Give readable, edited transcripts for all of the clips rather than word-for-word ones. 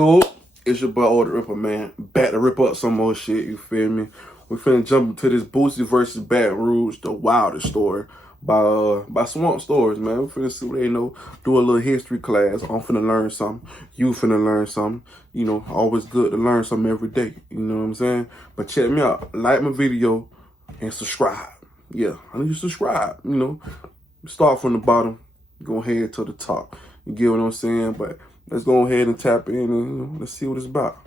Yo, it's your boy Old Ripper, man. Back to rip up some more shit, you feel me? We finna jump into this Boosie versus Baton Rouge, the wildest story by Swamp Stories, man. We finna see what they know, do a little history class. I'm finna learn something. You finna learn something. You know, always good to learn something every day. You know what I'm saying? But check me out. Like my video and subscribe. Yeah, I need you to subscribe, you know. Start from the bottom, go ahead to the top. You get what I'm saying? But let's go ahead and tap in and let's see what it's about.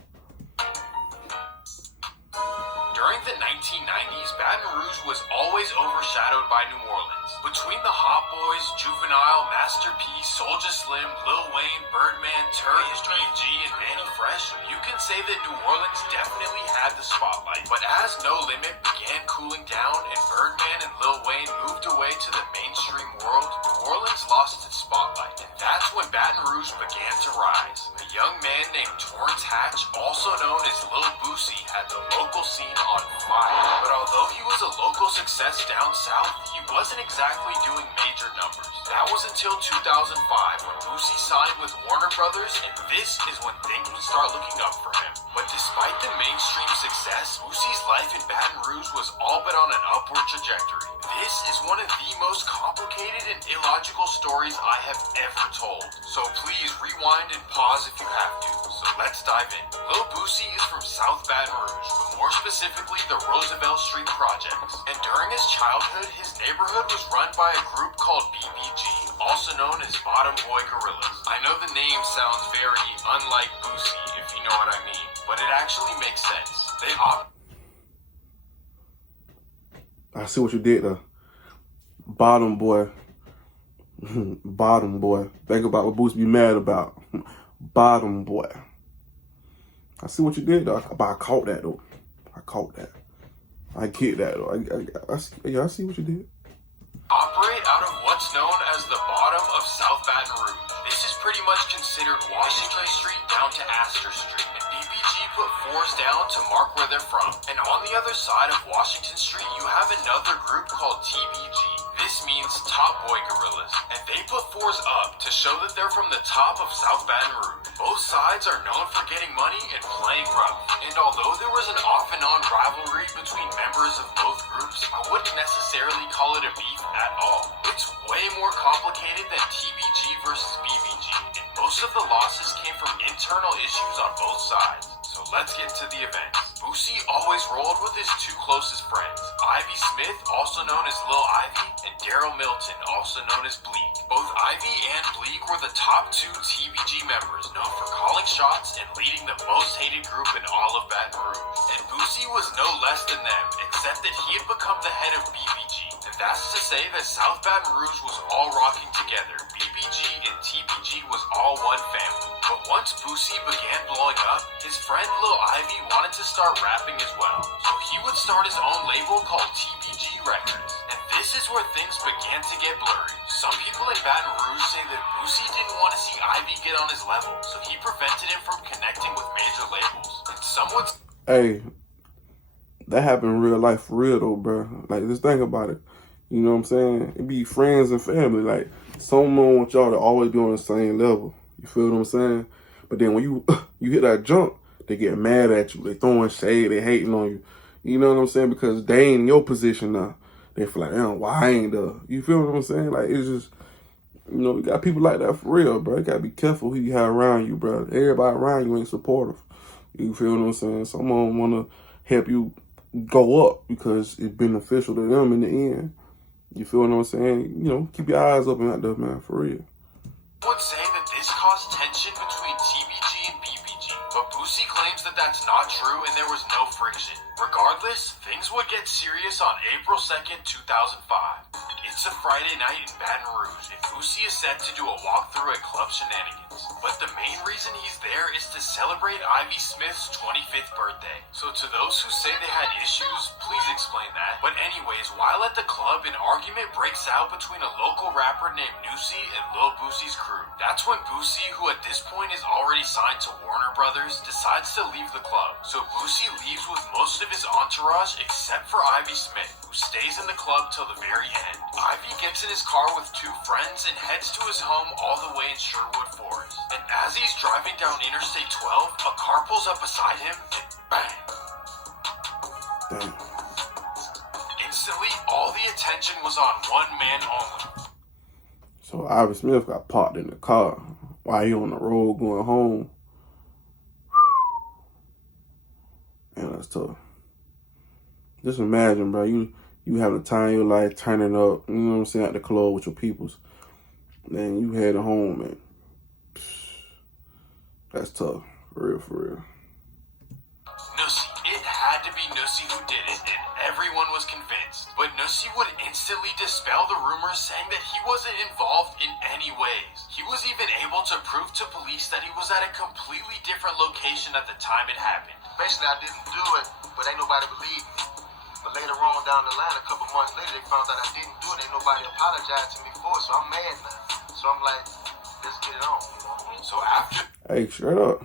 During the 1990s, Baton Rouge was always overshadowed by New Orleans. Between the Hot Boys, Juvenile, Master P, Soulja Slim, Lil Wayne, Birdman, Turk, BG, and Manny Fresh, you can say that New Orleans definitely had the spotlight. But as No Limit began cooling down and Birdman and Lil Wayne moved away to the mainstream world, New Orleans lost its spotlight. And that's when Baton Rouge began to rise. A young man named Torrance Hatch, also known as Lil Boosie, had the local scene on fire. But although he was a local success down south, he wasn't exactly doing major numbers. That was until 2005 when Boosie signed with Warner Brothers, and this is when things would start looking up for him. But despite the mainstream success, Boosie's life in Baton Rouge was all but on an upward trajectory. This is one of the most complicated and illogical stories I have ever told. So please rewind and pause if you have to. So let's dive in. Lil Boosie is from South Baton Rouge, but more specifically the Roosevelt Street Projects. And during his childhood, his neighborhood was run by a group called BBG, also known as Bottom Boy Gorillas. I know the name sounds very unlike Boosie, if you know what I mean, but it actually makes sense. I see what you did there. Bottom boy. Bottom boy. Think about what Boosie be mad about. Bottom boy. I see what you did though. But I caught that though. I caught that. I get that though. I see what you did. Operate out of what's known as the bottom of South Baton Rouge. This is pretty much considered Washington Street down to Astor Street, and BBG put fours down to mark where they're from. And on the other side of Washington Street, you have another group called TBG. This means Top Boy Gorillas, and they put fours up to show that they're from the top of South Baton Rouge. Both sides are known for getting money and playing rough, and although there was an off and on rivalry between members of both groups, I wouldn't necessarily call it a beef at all. It's way more complicated than TBG versus BBG, and most of the losses came from internal issues on both sides. So let's get to the events. Boosie always rolled with his two closest friends, Ivy Smith, also known as Lil Ivy, and Daryl Milton, also known as Bleak. Both Ivy and Bleak were the top two TBG members, known for calling shots and leading the most hated group in all of Baton Rouge. And Boosie was no less than them, except that he had become the head of BBG. And that's to say that South Baton Rouge was all rocking together. BBG and TBG was all one family. But once Boosie began blowing up, his friend Lil Ivy wanted to start rapping as well. So he would start his own label called TBG Records. And this is where things began to get blurry. Some people in Baton Rouge say that Boosie didn't want to see Ivy get on his level, so he prevented him from connecting with major labels. And some would... Hey, that happened in real life for real though, bro. Like, just think about it. You know what I'm saying? It be friends and family. Like, someone wants y'all to always be on the same level. You feel what I'm saying? But then when you hit that jump, they get mad at you. They throwing shade. They hating on you. You know what I'm saying? Because they ain't in your position now. They feel like, damn, why I ain't there? You feel what I'm saying? Like, it's just, you know, you got people like that for real, bro. You got to be careful who you have around you, bro. Everybody around you ain't supportive. You feel what I'm saying? Someone want to help you go up because it's beneficial to them in the end. You feel what I'm saying? You know, keep your eyes open out there, man, for real. Would say that this caused tension between TBG and BBG, but Boosie claims that that's not true and there was no friction. Regardless, things would get serious on April 2nd, 2005. It's a Friday night in Baton Rouge, and Boosie is set to do a walkthrough at Club Shenanigans. But the main reason he's there is to celebrate Ivy Smith's 25th birthday. So to those who say they had issues, please explain that. But anyways, while at the club, an argument breaks out between a local rapper named Nusi and Lil Boosie's crew. That's when Boosie, who at this point is already signed to Warner Brothers, decides to leave the club. So Boosie leaves with most of his entourage except for Ivy Smith, who who stays in the club till the very end. Ivy gets in his car with two friends and heads to his home all the way in Sherwood Forest. And as he's driving down Interstate 12, a car pulls up beside him and bang. Damn. Instantly, all the attention was on one man only. So Ivy Smith got parked in the car while he on the road going home. Man, that's tough. Just imagine, bro, you having a time in your life turning up, you know what I'm saying, at the club with your peoples. Then you heading home, man. That's tough. For real, for real. Nussie. It had to be Nussie who did it, and everyone was convinced. But Nussie would instantly dispel the rumors, saying that he wasn't involved in any ways. He was even able to prove to police that he was at a completely different location at the time it happened. Basically, I didn't do it, but ain't nobody believed me. But later on down the line, a couple months later, they found out I didn't do it. Ain't nobody apologized to me for it, so I'm mad now. So I'm like, let's get it on. So after... Hey, straight up.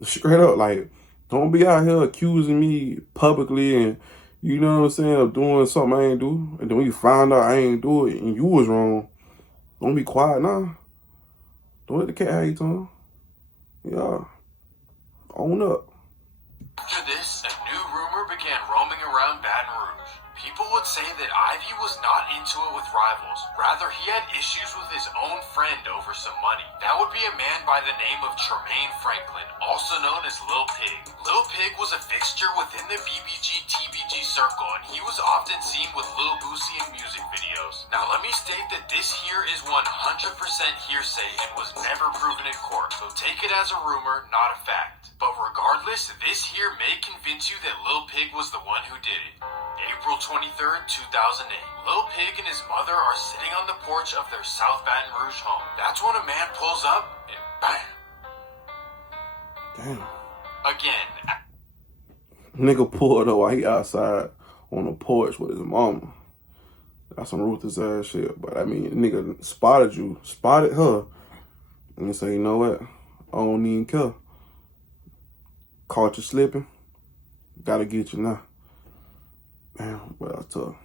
Straight up, like, don't be out here accusing me publicly and, you know what I'm saying, of doing something I ain't do. And then when you find out I ain't do it and you was wrong, don't be quiet now. Don't let the cat have your tongue. Yeah. Own up. After this, a new rumor began roaming around Baton Rouge. People would say that Ivy was not into it with rivals. Rather, he had issues with his own friend over some money. That would be a man by the name of Tremaine Franklin, also known as Lil Pig. Lil Pig was a fixture within the BBG-TBG circle, and he was often seen with Lil Boosie in music videos. Now, let me state that this here is 100% hearsay and was never proven in court, so take it as a rumor, not a fact. But regardless, this here may convince you that Lil Pig was the one who did it. April 23rd, 2008. Lil Pig and his mother are sitting on the porch of their South Baton Rouge home. That's when a man pulls up and bam. Damn. Again. Nigga pulled up while he outside on the porch with his mama. That's some ruthless ass shit. But I mean, nigga spotted her. And he say, you know what? I don't even care. Caught you slipping. Gotta get you now. Damn, well, that's tough.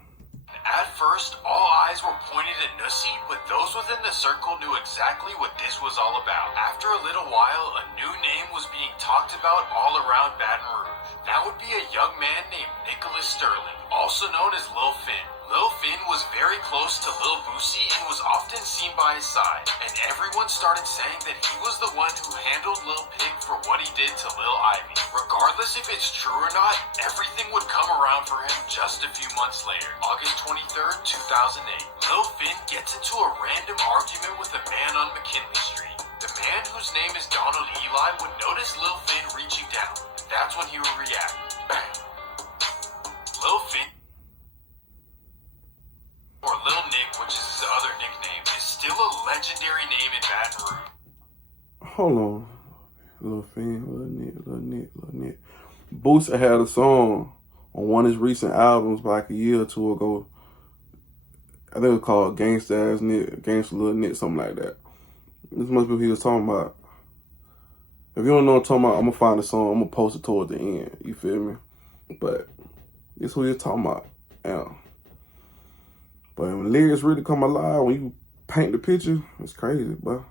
At first, all eyes were pointed at Nussie, but those within the circle knew exactly what this was all about. After a little while, a new name was being talked about all around Baton Rouge. That would be a young man named Nicholas Sterling, also known as Lil Finn. Lil Finn was very close to Lil Boosie and was often seen by his side, and everyone started saying that he was the one who handled Lil Pig for what he did to Lil Ivy. Regardless if it's true or not, everything would come around for him just a few months later. August 23rd, 2008. Lil Finn gets into a random argument with a man on McKinley Street. The man, whose name is Donald Eli, would notice Lil Finn reaching down. That's when he would react. Bang. Lil Finn, or Lil Nick, which is his other nickname, is still a legendary name in Baton Rouge. Hold on. Lil Finn, Lil Nick. Boosie had a song on one of his recent albums like a year or two ago. I think it was called Gangsta Ass Nick, Gangsta Lil Nick, something like that. This must be what he was talking about. If you don't know what I'm talking about, I'm going to find the song. I'm going to post it towards the end. You feel me? But this is who you're talking about. Yeah. But when lyrics really come alive, when you paint the picture, it's crazy, bro.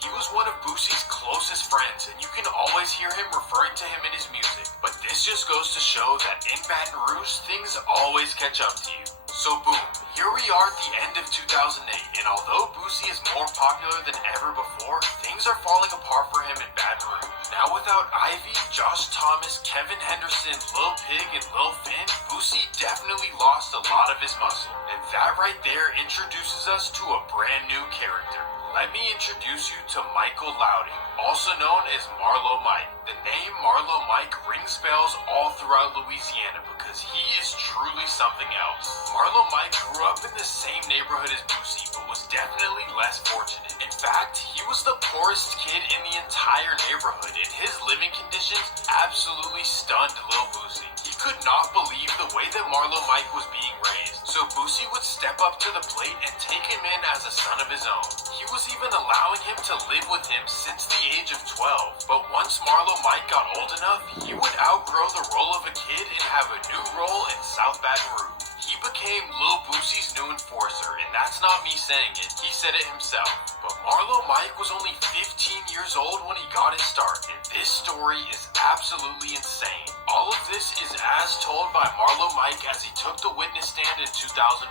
He was one of Boosie's closest friends, and you can always hear him referring to him in his music. But this just goes to show that in Baton Rouge, things always catch up to you. So boom, here we are at the end of 2008, and although Boosie is more popular than ever before, things are falling apart for him in Baton Rouge. Now without Ivy, Josh Thomas, Kevin Henderson, Lil Pig, and Lil Finn, Boosie definitely lost a lot of his muscle. And that right there introduces us to a brand new character. Let me introduce you to Michael Loudon, also known as Marlo Mike. The name Marlo Mike rings bells all throughout Louisiana because he is truly something else. Marlo Mike grew up in the same neighborhood as Boosie, but was definitely less fortunate. In fact, he was the poorest kid in the entire neighborhood, and his living conditions absolutely stunned Lil Boosie. He could not believe the way that Marlo Mike was being raised, so Boosie would step up to the plate and take him in as a son of his own. He was even allowing him to live with him since the age of 12, but once Marlo Mike got old enough, he would outgrow the role of a kid and have a new role in South Baton Rouge. He became Lil Boosie's new enforcer, and that's not me saying it, he said it himself. But Marlo Mike was only 15 years old when he got his start, and this story is absolutely insane. All of this is as told by Marlo Mike as he took the witness stand in 2012.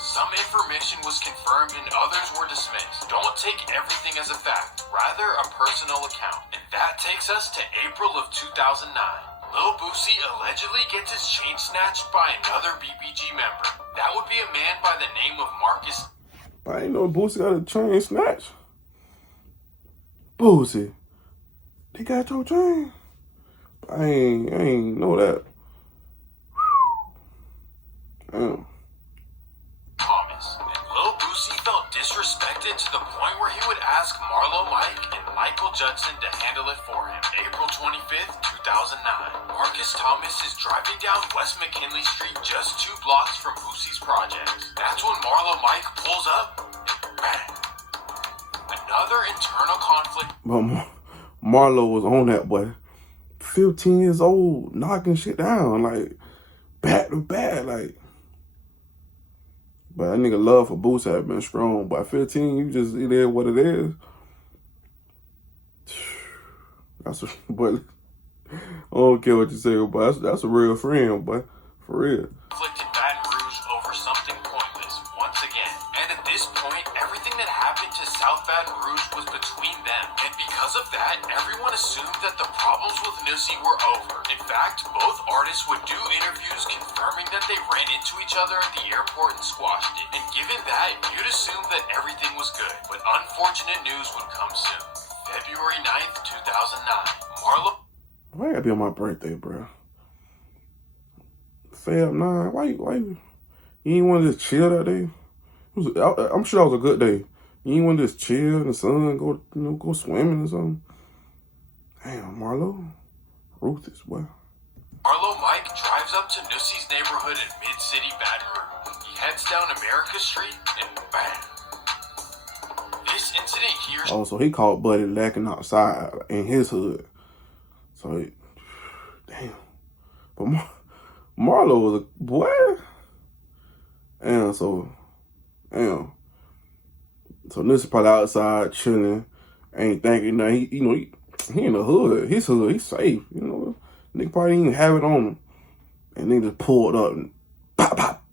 Some information was confirmed and others were dismissed. Don't take everything as a fact, rather a personal account. And that takes us to April of 2009. Lil Boosie allegedly gets his chain snatched by another BBG member. That would be a man by the name of Marcus. I ain't know Boosie got a chain snatch. Boosie, they got your chain? I ain't know that. Damn. Thomas. And Lil Boosie felt disrespected to the point where he would ask Marlo Mike and Michael Judson to handle it for him. April 25th, 2009. Marcus Thomas is driving down West McKinley Street just 2 blocks from Boosie's projects. That's when Marlo Mike pulls up and bang. Another internal conflict. But Marlo was on that boy. 15 years old, knocking shit down, like, back to back, like. But that nigga love for Boosie had been strong. By 15, you just, it is what it is. That's a, but I don't care what you say, but that's a real friend, but for real. Conflict in Baton Rouge over something pointless, once again. And at this point, everything that happened to South Baton Rouge was between them. And because of that, everyone assumed that the problems with Nussie were over. In fact, both artists would do interviews confirming that they ran into each other at the airport and squashed it. And given that, you'd assume that everything was good. But unfortunate news would come soon. February 9th, 2009. Marlo... Why gotta be on my birthday, bro? Feb 9. Why you ain't want to just chill that day? I'm sure that was a good day. You ain't want to just chill in the sun, go swimming or something. Damn, Marlo. Ruthless, boy. Marlo Mike drives up to Nussie's neighborhood in Mid-City, Baton Rouge. He heads down America Street and bam. This incident here... Oh, so he caught Buddy lacking outside in his hood. So, damn. But Marlo was a boy. Damn, so Nussie probably outside chilling, ain't thinking nothing. He in the hood. His hood, he's safe. Nigga probably didn't even have it on him. And they just pulled up and pop, pop.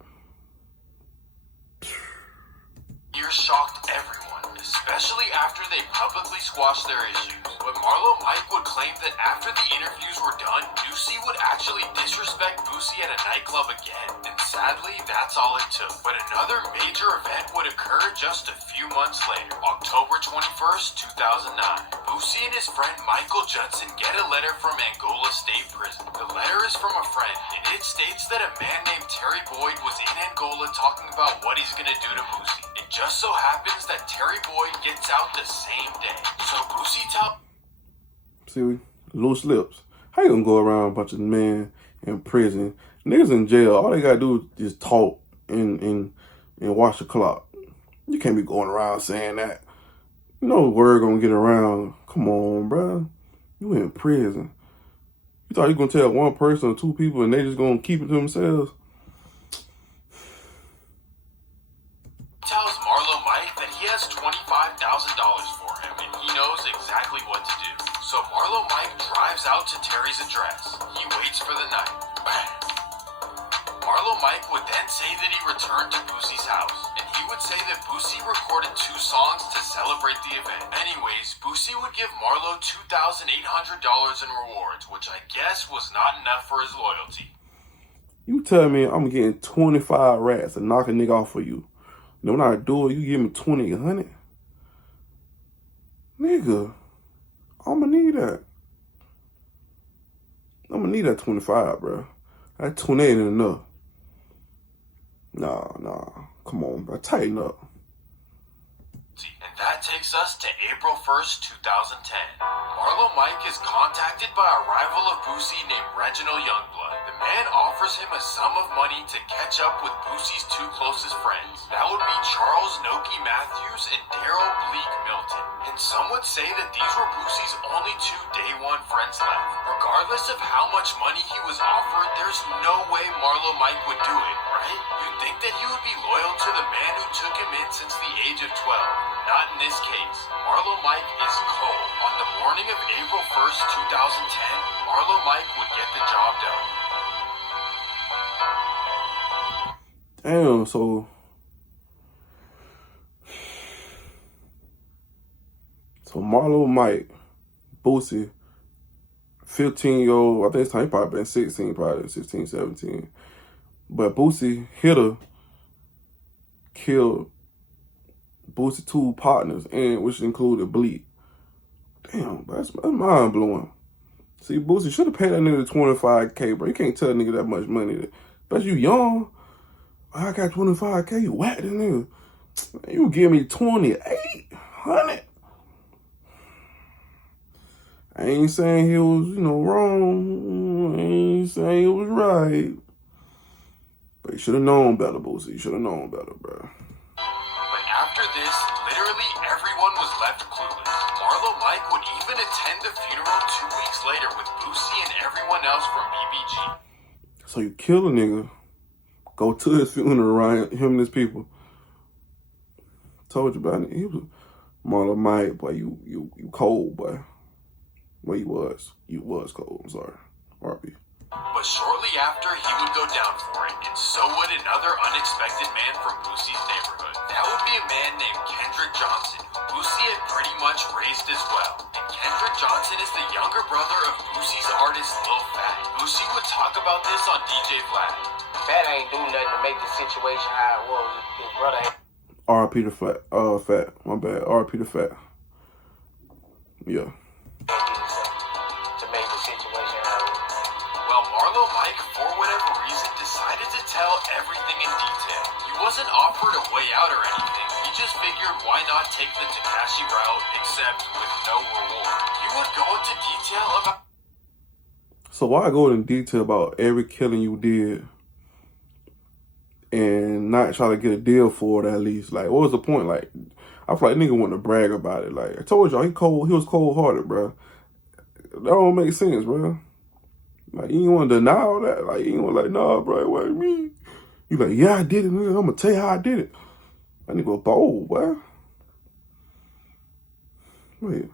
Here shocked everyone, especially after they publicly squashed their issues. But Marlo Mike would claim that after the interviews were done, Nussie would actually disrespect Boosie at a nightclub again. And sadly, that's all it took. But another major event would occur just a few months later, October 21st, 2009. Boosie and his friend Michael Judson get a letter from Angola State Prison. The letter is from a friend, and it states that a man named Terry Boyd was in Angola talking about what he's gonna do to Boosie. It just so happens that Terry Boyd gets out the same day. So Boosie tells... See, loose lips. How you gonna go around a bunch of men in prison? Niggas in jail, all they gotta do is talk and watch the clock. You can't be going around saying that. You know the word gonna get around. Come on, bro. You in prison. You thought you gonna tell one person or 2 people and they just gonna keep it to themselves? Tells Marlo Mike that he has $25,000 for him and he knows exactly what to do. So Marlo Mike drives out to Terry's address. He waits for the night. Bang. Marlo Mike would then say that he returned to Boosie's house, and he would say that Boosie recorded 2 songs to celebrate the event. Anyways, Boosie would give Marlo $2,800 in rewards, which I guess was not enough for his loyalty. You tell me I'm getting 25 rats to knock a nigga off for you. And when I do it, you give me 2,800? Nigga, I'ma need that. I'ma need that 25, bro. That 28 ain't enough. Nah. Come on, bro. Tighten up. And that that takes us to April 1st, 2010. Marlo Mike is contacted by a rival of Boosie named Reginald Youngblood. The man offers him a sum of money to catch up with Boosie's two closest friends. That would be Charles Noki Matthews and Daryl Bleak Milton. And some would say that these were Boosie's only two day one friends left. Regardless of how much money he was offered, there's no way Marlo Mike would do it, right? You'd think that he would be loyal to the man who took him in since the age of 12. Not in this case. Marlo Mike is cold. On the morning of April 1st, 2010, Marlo Mike would get the job done. Damn, so Marlo Mike, Boosie, 15-year-old, I think it's time he probably been 16, probably 16, 17. But Boosie hit her, killed Boosie two partners, and which included Bleak. Damn, bro, that's mind blowing. See, Boosie should have paid that nigga $25K, bro. You can't tell a nigga that much money. Especially you young. I got $25K, you whack this nigga. Man, you give me $2,800. I ain't saying he was, wrong. I ain't saying he was right. But you should have known better, Boosie. You should have known better, bro. But after this, literally everyone was left clueless. Marlo Mike would even attend the funeral 2 weeks later with Boosie and everyone else from BBG. So you kill a nigga, go to his funeral, right? Him and his people. Told you about it. He was Marlo Mike, boy. You cold, boy. Well, you was cold. I'm sorry, RP. But shortly after, he would go down for it, and so would another unexpected man from Boosie's neighborhood. That would be a man named Kendrick Johnson, who Boosie had pretty much raised as well. And Kendrick Johnson is the younger brother of Boosie's artist Lil Fat. Boosie would talk about this on DJ Vlad. Fat ain't do nothing to make the situation how it was. His brother ain't. RP the Fat. Fat. My bad. RP the Fat. Yeah. To make the situation how it was. Well, Marlo Mike, for whatever reason, decided to tell everything in detail. He wasn't offered a way out or anything. He just figured why not take the Tekashi route, except with no reward. He would go into detail about... So why go into detail about every killing you did and not try to get a deal for it at least? Like, what was the point? Like, I feel like nigga wanted to brag about it. Like, I told y'all, he was cold-hearted, bro. That don't make sense, bro. Like, you ain't want to deny all that. Like, you ain't want to like, nah, bro, what you mean? You like, yeah, I did it, nigga. I'm going to tell you how I did it. That nigga was bold, boy. Wait.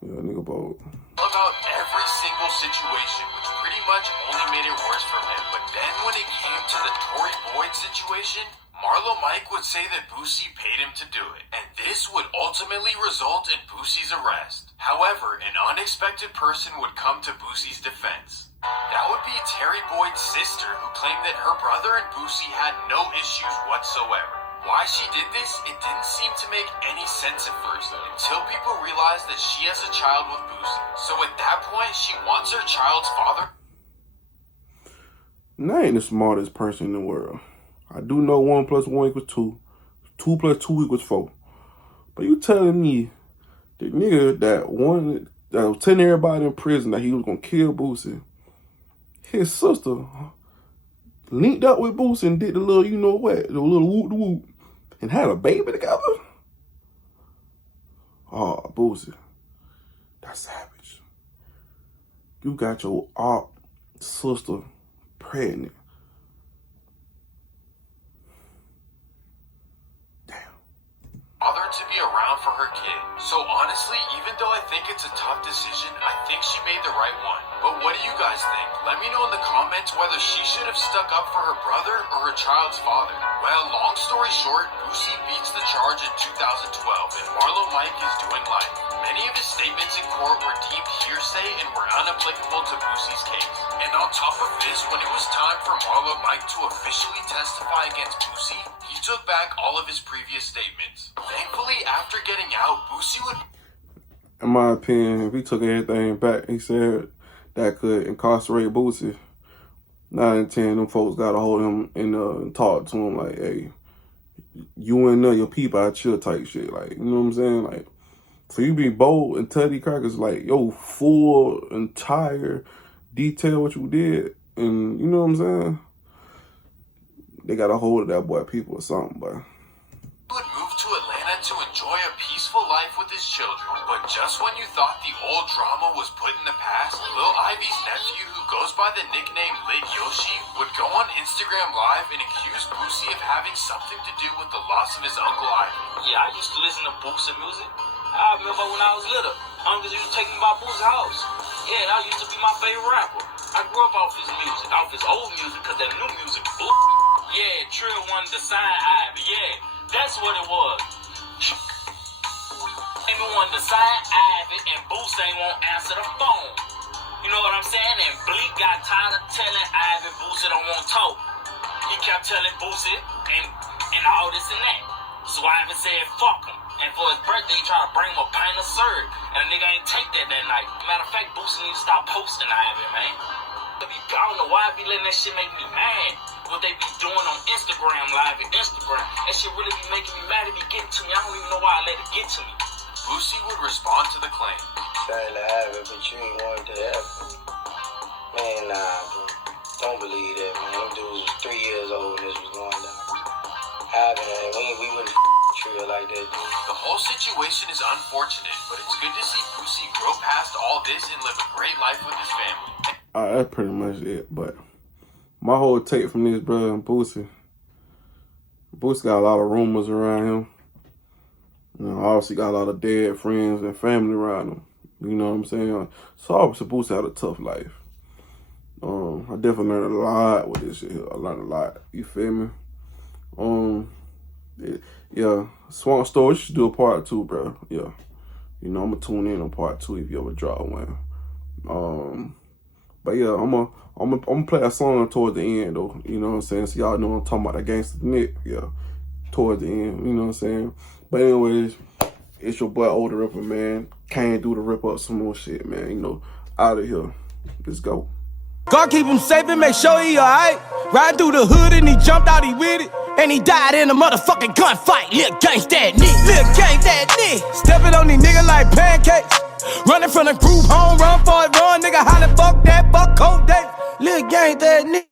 Yeah, nigga bold. About every single situation, which pretty much only made it worse for him. But then when it came to the Tory Boyd situation, Marlo Mike would say that Boosie paid him to do it, and this would ultimately result in Boosie's arrest. However, an unexpected person would come to Boosie's defense. That would be Terry Boyd's sister, who claimed that her brother and Boosie had no issues whatsoever. Why she did this, it didn't seem to make any sense at first, until people realized that she has a child with Boosie. So at that point, she wants her child's father. I ain't the smartest person in the world. I do know 1 + 1 = 2. 2 + 2 = 4. But you telling me the nigga that was telling everybody in prison that he was gonna kill Boosie, his sister linked up with Boosie and did the little, you know what, the little whoop-de-whoop, and had a baby together? Oh, Boosie, that's savage. You got your sister pregnant. Father to be around for her kid. So honestly, even though I think it's a tough decision, I think she made the right one. But what do you guys think? Let me know in the comments whether she should have stuck up for her brother or her child's father. Well, long story short, Boosie beats the charge in 2012 and Marlo Mike is doing life. Many of his statements in court were deemed hearsay and were unapplicable to Boosie's case. And on top of this, when it was time for Marlo Mike to officially testify against Boosie, he took back all of his previous statements. Thankfully, after getting out, Boosie would... In my opinion, if he took everything back, he said that could incarcerate Boosie. 9 and 10, them folks got to hold him and talk to him like, hey, you in there, your people out chill type shit. Like, you know what I'm saying? Like, for you be bold and tell these crackers, like, yo, full, entire detail what you did. And, you know what I'm saying? They got a hold of that boy people or something, but. He would move to Atlanta to enjoy a peaceful life with his children. But just when you thought the old drama was put in the past, Lil Ivy's nephew, who goes by the nickname Lit Yoshi, would go on Instagram Live and accuse Boosie of having something to do with the loss of his Uncle Ivy. Yeah, I used to listen to Boosie music. I remember when I was little, uncles used to take me by Boosie's house. Yeah, that used to be my favorite rapper. I grew up off his music, off his old music, because that new music blew. Yeah, Trill wanted to sign Ivy, yeah, that's what it was. Amy wanted to sign Ivy, and Boosie ain't won't answer the phone. You know what I'm saying? And Bleak got tired of telling Ivy Boosie don't want to talk. He kept telling Boosie and all this and that. So Ivy said, fuck him. And for his birthday, he tried to bring him a pint of syrup. And the nigga ain't take that night. Matter of fact, Boosie need to stop posting Ivy, man. I don't know why I be letting that shit make me mad. What they be doing on Instagram Live and Instagram. That shit really be making me mad. It be getting to me. I don't even know why I let it get to me. Boosie would respond to the claim. Trying to have it, but you ain't wanted to have it. Man, nah, bro. Don't believe that, man. Them dudes was 3 years old when this was going down. We wouldn't treat it like that, dude. The whole situation is unfortunate, but it's good to see Boosie grow past all this and live a great life with his family. That's pretty much it. But my whole take from this, brother, and Boosie got a lot of rumors around him. You know, obviously got a lot of dead friends and family around him. You know what I'm saying? So obviously Boosie had a tough life. I definitely learned a lot with this shit here. I learned a lot. You feel me? Yeah, Swamp Store, you should do a part 2, bro. Yeah. You know, I'm gonna tune in on part 2 if you ever drop one. But yeah, I'm gonna play a song towards the end though. You know what I'm saying? So y'all know I'm talking about that Gangsta Nick. Yeah, towards the end. You know what I'm saying? But anyways, it's your boy Older Ripper, man. Came through to rip up some more shit, man. You know, out of here. Let's go. God keep him safe and make sure he alright. Riding through the hood and he jumped out, he with it. And he died in a motherfucking gunfight. Lil' gangsta nigga, lil' gangsta nigga. Stepping on these niggas like pancakes. Running from the group, home run for a run. Nigga holla, fuck that, fuck cold day. Lil' gangsta nigga.